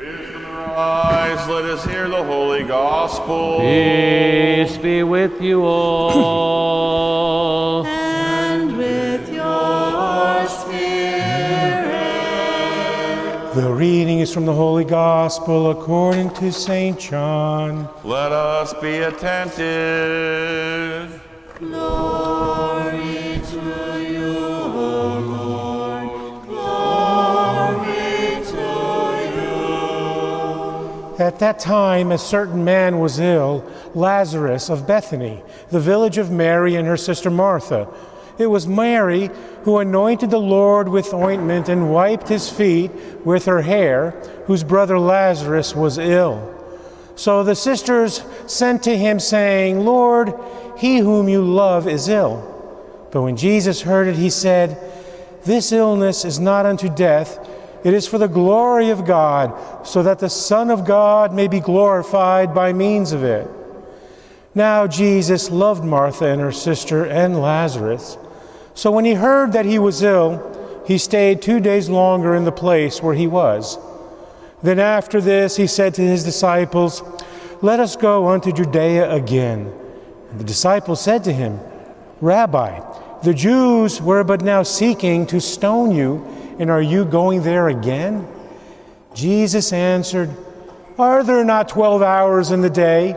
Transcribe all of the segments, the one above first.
Rise, let us hear the holy gospel. Peace be with you all. And with your spirit. The reading is from the Holy Gospel according to St. John. Let us be attentive. Glory to you, O Lord. Glory to you. At that time, a certain man was ill, Lazarus of Bethany, the village of Mary and her sister Martha. It was Mary who anointed the Lord with ointment and wiped his feet with her hair, whose brother Lazarus was ill. So the sisters sent to him, saying, Lord, he whom you love is ill. But when Jesus heard it, he said, This illness is not unto death, it is for the glory of God, so that the Son of God may be glorified by means of it. Now Jesus loved Martha and her sister and Lazarus. So when he heard that he was ill, he stayed 2 days longer in the place where he was. Then after this he said to his disciples, Let us go unto Judea again. And the disciples said to him, Rabbi, the Jews were but now seeking to stone you, and are you going there again? Jesus answered, Are there not 12 hours in the day?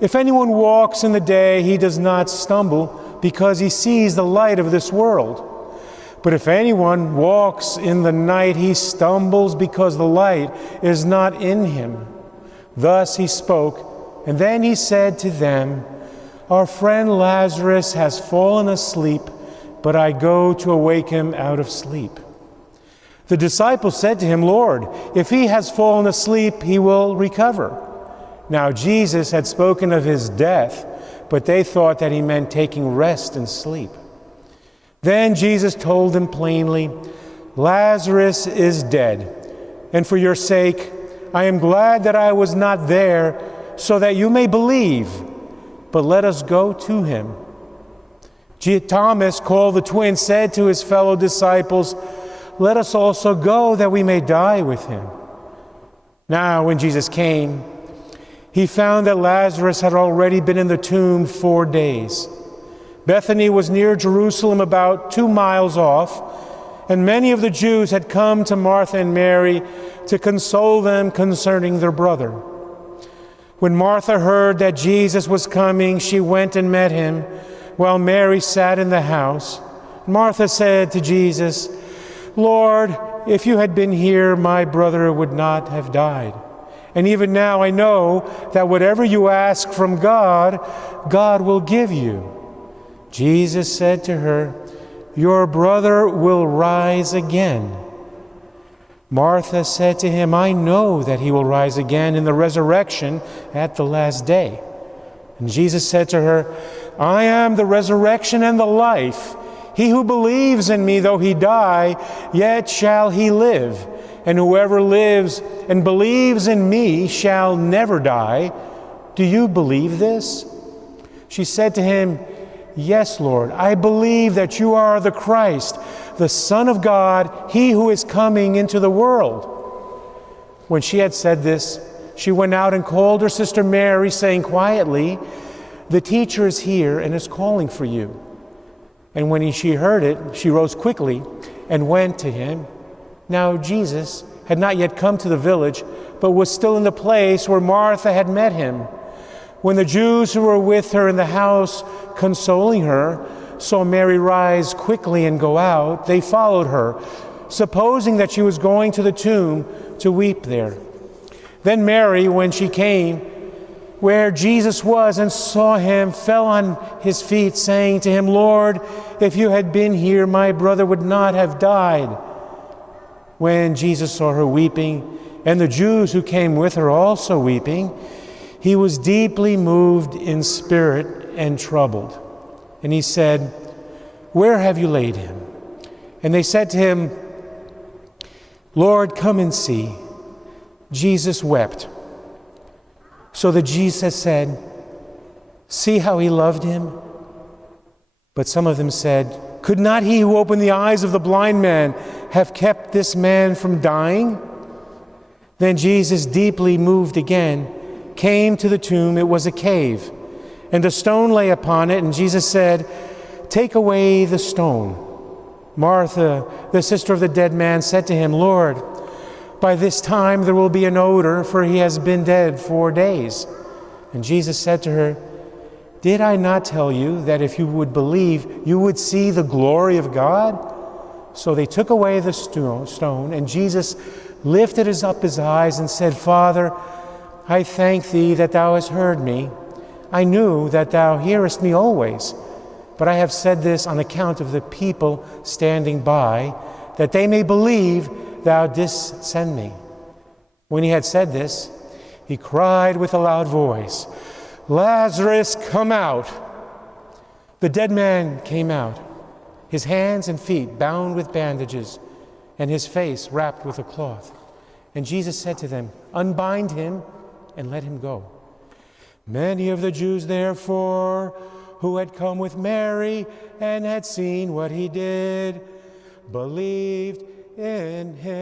If anyone walks in the day, he does not stumble, because he sees the light of this world. But if anyone walks in the night, he stumbles, because the light is not in him. Thus he spoke, and then he said to them, Our friend Lazarus has fallen asleep, but I go to awake him out of sleep. The disciples said to him, Lord, if he has fallen asleep, he will recover. Now Jesus had spoken of his death, but they thought that he meant taking rest and sleep. Then Jesus told them plainly, Lazarus is dead, and for your sake I am glad that I was not there, so that you may believe. But let us go to him." Thomas, called the twin, said to his fellow disciples, "Let us also go, that we may die with him." Now, when Jesus came, he found that Lazarus had already been in the tomb 4 days. Bethany was near Jerusalem, about 2 miles off, and many of the Jews had come to Martha and Mary to console them concerning their brother. When Martha heard that Jesus was coming, she went and met him, while Mary sat in the house. Martha said to Jesus, "Lord, if you had been here, my brother would not have died. And even now I know that whatever you ask from God, God will give you." Jesus said to her, "Your brother will rise again." Martha said to him, "I know that he will rise again in the resurrection at the last day." And Jesus said to her, "I am the resurrection and the life. He who believes in me, though he die, yet shall he live. And whoever lives and believes in me shall never die. Do you believe this?" She said to him, "Yes, Lord, I believe that you are the Christ, the Son of God, he who is coming into the world." When she had said this, she went out and called her sister Mary, saying quietly, "The teacher is here and is calling for you." And when she heard it, she rose quickly and went to him. Now Jesus had not yet come to the village, but was still in the place where Martha had met him. When the Jews who were with her in the house, consoling her, saw Mary rise quickly and go out, they followed her, supposing that she was going to the tomb to weep there. Then Mary, when she came where Jesus was and saw him, fell on his feet, saying to him, "Lord, if you had been here, my brother would not have died." When Jesus saw her weeping, and the Jews who came with her also weeping, he was deeply moved in spirit and troubled. And he said, "Where have you laid him?" And they said to him, "Lord, come and see." Jesus wept. So that Jesus said, "See how he loved him?" But some of them said, "Could not he who opened the eyes of the blind man have kept this man from dying?" Then Jesus, deeply moved again, came to the tomb. It was a cave, and a stone lay upon it, and Jesus said, "Take away the stone." Martha, the sister of the dead man, said to him, "Lord, by this time there will be an odor, for he has been dead 4 days." And Jesus said to her, "Did I not tell you that if you would believe, you would see the glory of God?" So they took away the stone, and Jesus lifted up his eyes and said, "Father, I thank thee that thou hast heard me. I knew that thou hearest me always, but I have said this on account of the people standing by, that they may believe thou didst send me." When he had said this, he cried with a loud voice, "Lazarus, come out!" The dead man came out, his hands and feet bound with bandages, and his face wrapped with a cloth. And Jesus said to them, "Unbind him and let him go." Many of the Jews, therefore, who had come with Mary and had seen what he did, believed in him.